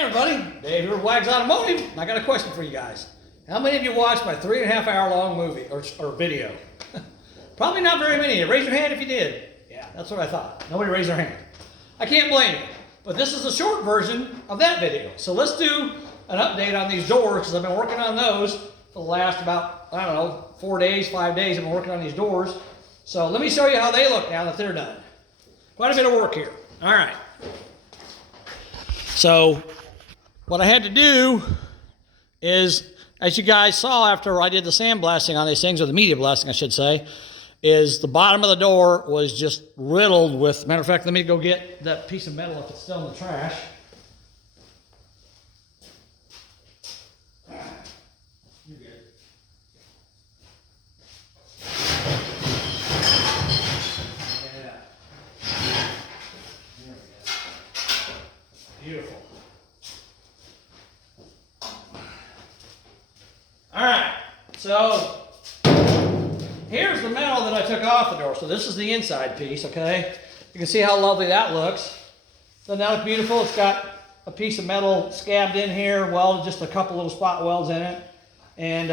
Hey everybody, Dave here with Wags Automotive. I got a question for you guys. How many of you watched my 3.5 hour long movie or video? Probably not very many. Raise your hand if you did. Yeah, that's what I thought. Nobody raised their hand. I can't blame you. But this is a short version of that video. So let's do an update on these doors because I've been working on those for the last about, I don't know, 4 days, 5 days. I've been working on these doors. So let me show you how they look now that they're done. Quite a bit of work here. All right. So what I had to do is, as you guys saw after I did the sandblasting on these things, or the media blasting I should say, is the bottom of the door was just riddled with, matter of fact, let me go get that piece of metal if it's still in the trash. You're good. Yeah. There we go. Beautiful. All right, so here's the metal that I took off the door. So this is the inside piece, okay? You can see how lovely that looks. Doesn't that look beautiful? It's got a piece of metal scabbed in here, welded, just a couple little spot welds in it. And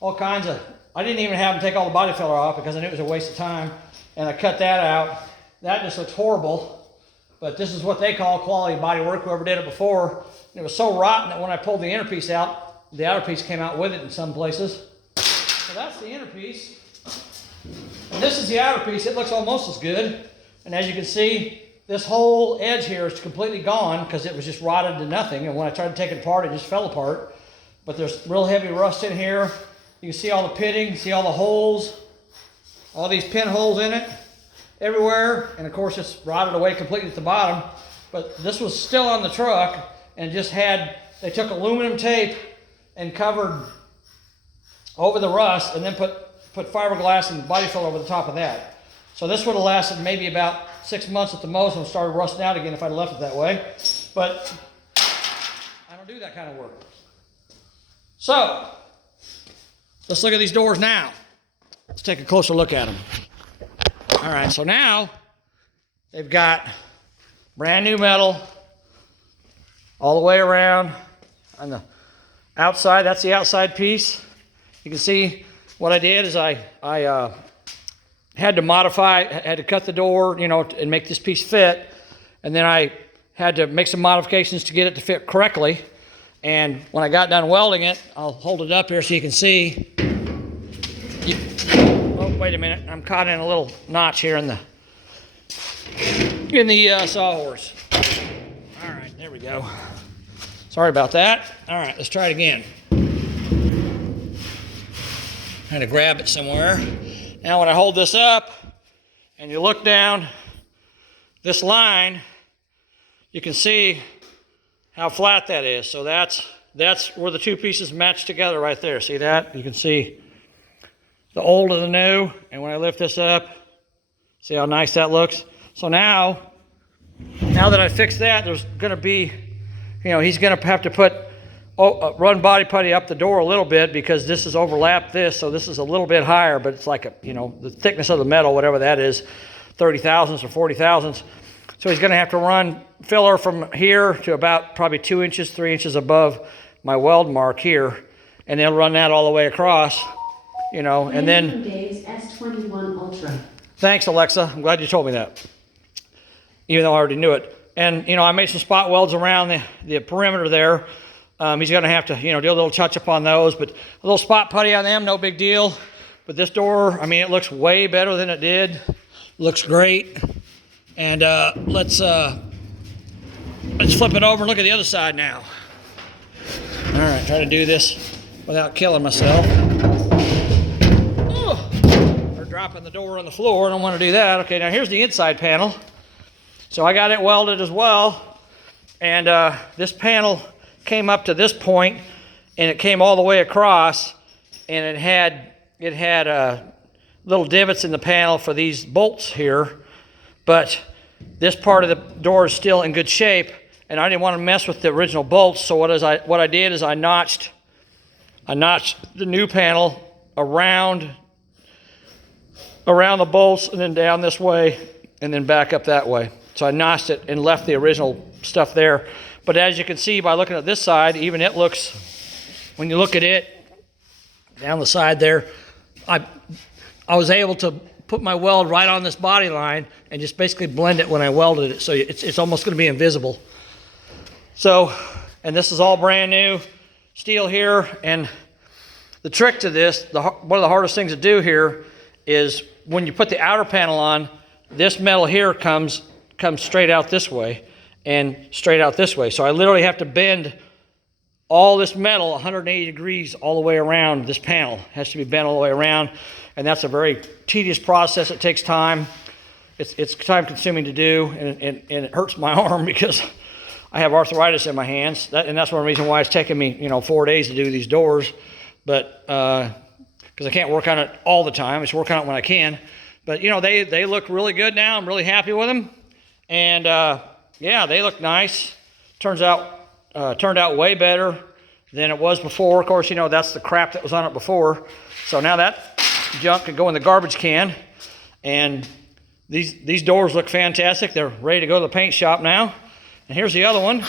all kinds of, I didn't even have them take all the body filler off because I knew it was a waste of time. And I cut that out. That just looks horrible. But this is what they call quality body work, whoever did it before. And it was so rotten that when I pulled the inner piece out, the outer piece came out with it in some places. So that's the inner piece. And this is the outer piece. It looks almost as good. And as you can see, this whole edge here is completely gone because it was just rotted to nothing. And when I tried to take it apart, it just fell apart. But there's real heavy rust in here. You can see all the pitting, see all the holes, all these pinholes in it, everywhere. And of course, it's rotted away completely at the bottom. But this was still on the truck and just had, they took aluminum tape and covered over the rust and then put fiberglass and body filler over the top of that. So this would have lasted maybe about 6 months at the most and started rusting out again if I'd left it that way. But I don't do that kind of work. So let's look at these doors now. Let's take a closer look at them. All right, so now they've got brand new metal all the way around on the outside. That's the outside piece. You can see what I did is I had to modify, had to cut the door, you know, and make this piece fit. And then I had to make some modifications to get it to fit correctly. And when I got done welding it, I'll hold it up here so you can see. Oh, wait a minute. I'm caught in a little notch here in the sawhorse. All right, there we go. Sorry about that. All right, let's try it again. I had to grab it somewhere. Now when I hold this up and you look down this line, you can see how flat that is. So that's where the two pieces match together right there. See that? You can see the old and the new. And when I lift this up, see how nice that looks? So now that I fixed that, there's gonna be, you know, he's gonna have to put, run body putty up the door a little bit because this has overlapped this, so this is a little bit higher, but it's like a, you know, the thickness of the metal, whatever that is, 30 thousandths or 40 thousandths. So he's gonna have to run filler from here to about probably 2 inches, 3 inches above my weld mark here, and they'll run that all the way across, you know, and then. Dave's S21 Ultra. Thanks, Alexa. I'm glad you told me that, even though I already knew it. And, you know, I made some spot welds around the perimeter there. He's going to have to, you know, do a little touch up on those, but a little spot putty on them, no big deal. But this door, I mean, it looks way better than it did. Looks great. And let's flip it over and look at the other side now. All right, try to do this without killing myself. Oh, or dropping the door on the floor. I don't want to do that. Okay, now here's the inside panel. So I got it welded as well, and this panel came up to this point, and it came all the way across, and it had little divots in the panel for these bolts here, but this part of the door is still in good shape, and I didn't want to mess with the original bolts. So what I did is I notched the new panel around the bolts, and then down this way, and then back up that way. So I notched it and left the original stuff there. But as you can see by looking at this side, even it looks, when you look at it down the side there, I was able to put my weld right on this body line and just basically blend it when I welded it. So it's almost going to be invisible. So, and this is all brand new steel here. And the trick to this, one of the hardest things to do here is when you put the outer panel on, this metal here comes straight out this way and straight out this way. So I literally have to bend all this metal 180 degrees all the way around. This panel has to be bent all the way around, and that's a very tedious process. It takes time. It's time consuming to do, and it hurts my arm because I have arthritis in my hands, and that's one reason why it's taken me 4 days to do these doors. But because I can't work on it all the time, I just work on it when I can. But they look really good now. I'm really happy with them, and yeah, they look nice. Turned out way better than it was before. Of course, that's the crap that was on it before. So now that junk can go in the garbage can. And these doors look fantastic. They're ready to go to the paint shop now. And here's the other one.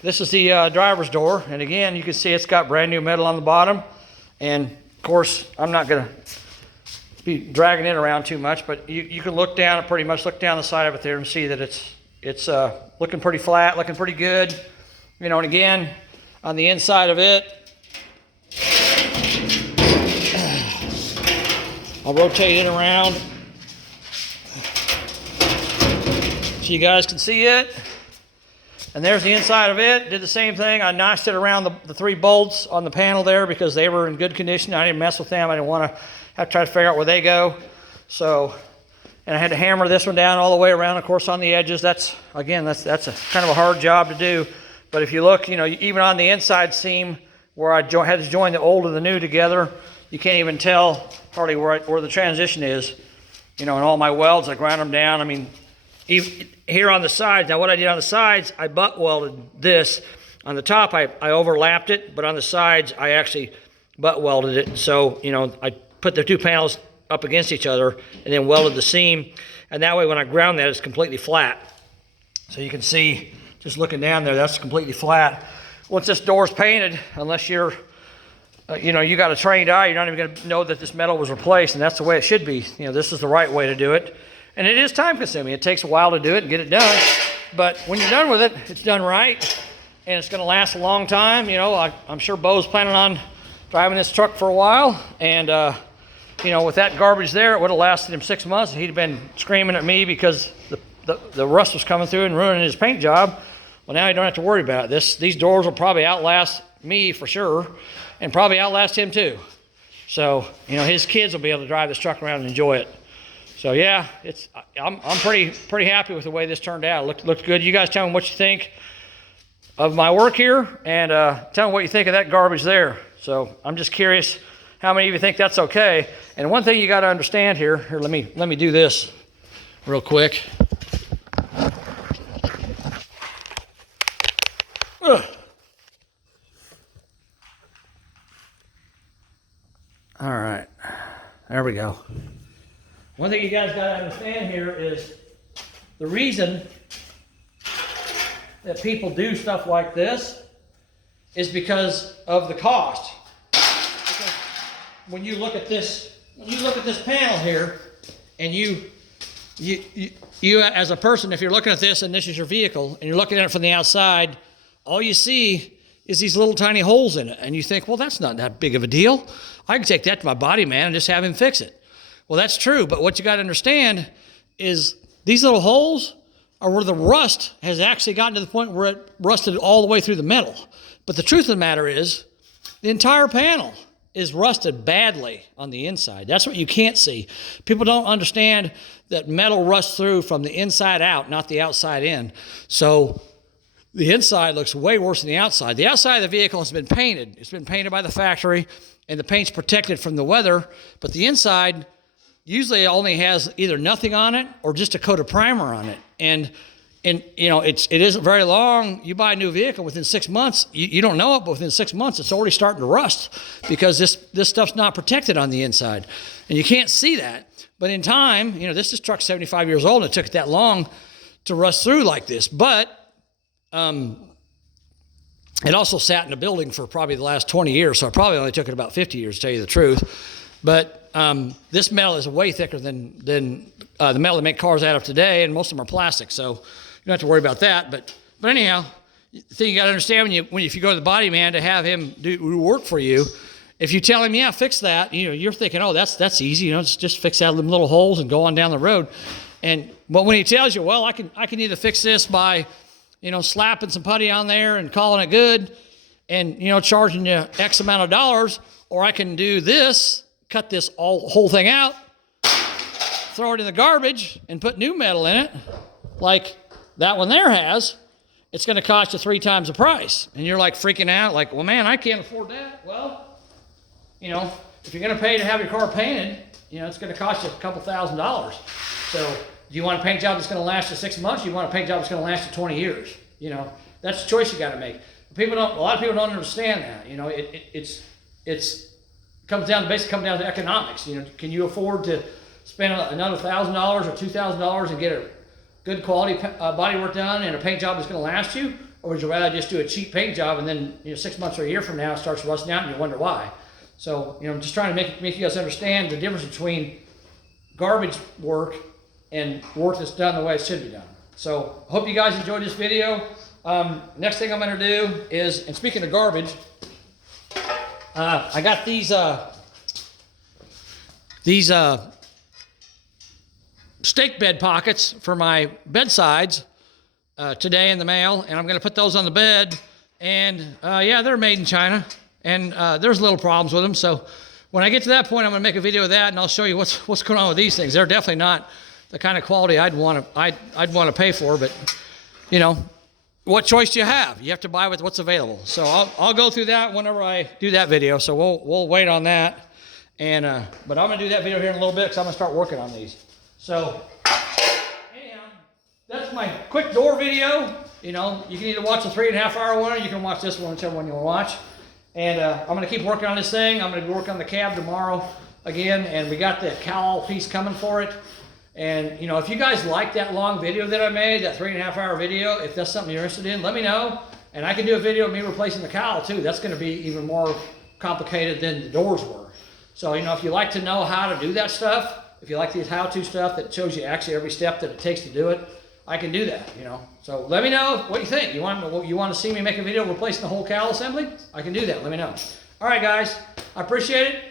This is the driver's door. And again, you can see it's got brand new metal on the bottom. And of course, I'm not going to be dragging it around too much, but you can look down, pretty much look down the side of it there and see that it's looking pretty flat, looking pretty good. And again, on the inside of it, I'll rotate it around so you guys can see it. And there's the inside of it. Did the same thing. I notched it around the 3 bolts on the panel there because they were in good condition. I didn't mess with them. I didn't want to have to try to figure out where they go. So, and I had to hammer this one down all the way around, of course, on the edges. That's a kind of a hard job to do. But if you look, even on the inside seam where I had to join the old and the new together, you can't even tell hardly where the transition is. And all my welds, I ground them down. I mean, even here on the sides, now what I did on the sides, I butt welded this. On the top, I overlapped it, but on the sides, I actually butt welded it. So, I put the 2 panels up against each other and then welded the seam. And that way, when I ground that, it's completely flat. So you can see, just looking down there, that's completely flat. Once this door's painted, unless you're, you got a trained eye, you're not even going to know that this metal was replaced, and that's the way it should be. This is the right way to do it. And it is time consuming. It takes a while to do it and get it done. But when you're done with it, it's done right, and it's going to last a long time. I'm sure Bo's planning on driving this truck for a while, and with that garbage there, it would have lasted him 6 months. He'd have been screaming at me because the rust was coming through and ruining his paint job. Well, now you don't have to worry about it. These doors will probably outlast me for sure, and probably outlast him too. So, his kids will be able to drive this truck around and enjoy it. So yeah, I'm pretty happy with the way this turned out. It looked good. You guys tell me what you think of my work here, and tell me what you think of that garbage there. So I'm just curious how many of you think that's okay. And one thing you got to understand here, let me do this real quick. Ugh. All right, there we go. One thing you guys got to understand here is the reason that people do stuff like this is because of the cost. Because when you look at this panel here, and you as a person, if you're looking at this and this is your vehicle and you're looking at it from the outside, all you see is these little tiny holes in it, and you think, well, that's not that big of a deal. I can take that to my body man and just have him fix it. Well, that's true, but what you got to understand is these little holes are where the rust has actually gotten to the point where it rusted all the way through the metal. But the truth of the matter is, the entire panel is rusted badly on the inside. That's what you can't see. People don't understand that metal rusts through from the inside out, not the outside in. So the inside looks way worse than the outside. The outside of the vehicle has been painted. It's been painted by the factory, and the paint's protected from the weather, but the inside usually only has either nothing on it or just a coat of primer on it. And it isn't very long. You buy a new vehicle within 6 months, you don't know it, but within 6 months it's already starting to rust because this stuff's not protected on the inside. And you can't see that. But in time, this truck's 75 years old and it took it that long to rust through like this. But It also sat in the building for probably the last 20 years, so it probably only took it about 50 years to tell you the truth. But this metal is way thicker than the metal they make cars out of today, and most of them are plastic, so you don't have to worry about that. But anyhow, the thing you got to understand if you go to the body man to have him do work for you, if you tell him, yeah, fix that, you're thinking, oh, that's easy, just fix out them little holes and go on down the road. But when he tells you, well, I can either fix this by slapping some putty on there and calling it good and, charging you X amount of dollars, or I can do this, cut this whole thing out, throw it in the garbage and put new metal in it, like that one there has. It's going to cost you 3 times the price. And you're like freaking out, like, well, man, I can't afford that. Well, if you're going to pay to have your car painted, it's going to cost you a couple $1,000s. So do you want a paint job that's going to last you 6 months? Or you want a paint job that's going to last you 20 years? That's the choice you got to make. A lot of people don't understand that. It comes down to economics. Can you afford to spend another $1,000 or $2,000 and get a good quality body work done and a paint job that's going to last you? Or would you rather just do a cheap paint job and then 6 months or a year from now it starts rusting out and you wonder why? So I'm just trying to make you guys understand the difference between garbage work and work that's done the way it should be done. So I hope you guys enjoyed this video. Next thing I'm going to do is, and speaking of garbage, I got these stake bed pockets for my bedsides today in the mail, and I'm going to put those on the bed. And yeah, they're made in China, and there's little problems with them. So when I get to that point, I'm going to make a video of that, and I'll show you what's going on with these things. They're definitely not the kind of quality I'd want to pay for, but what choice do you have? You have to buy with what's available. So I'll go through that whenever I do that video. So we'll wait on that, and but I'm going to do that video here in a little bit because I'm going to start working on these. So anyhow, that's my quick door video. You can either watch the 3.5 hour one, or you can watch this one, whichever one you want to watch. And I'm going to keep working on this thing. I'm going to be working on the cab tomorrow again, and we got the cowl piece coming for it. And if you guys like that long video that I made, that 3.5 hour video, if that's something you're interested in, let me know. And I can do a video of me replacing the cowl too. That's going to be even more complicated than the doors were. So if you like to know how to do that stuff, if you like these how-to stuff that shows you actually every step that it takes to do it, I can do that, So let me know what you think. You want to see me make a video replacing the whole cowl assembly? I can do that. Let me know. All right, guys. I appreciate it.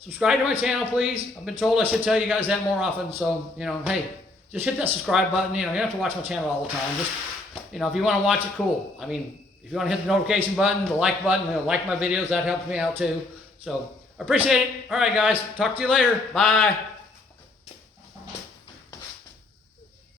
Subscribe to my channel, please. I've been told I should tell you guys that more often. So, hey, just hit that subscribe button. You don't have to watch my channel all the time. Just, if you want to watch it, cool. I mean, if you want to hit the notification button, the like button, like my videos, that helps me out too. So, I appreciate it. All right, guys. Talk to you later. Bye.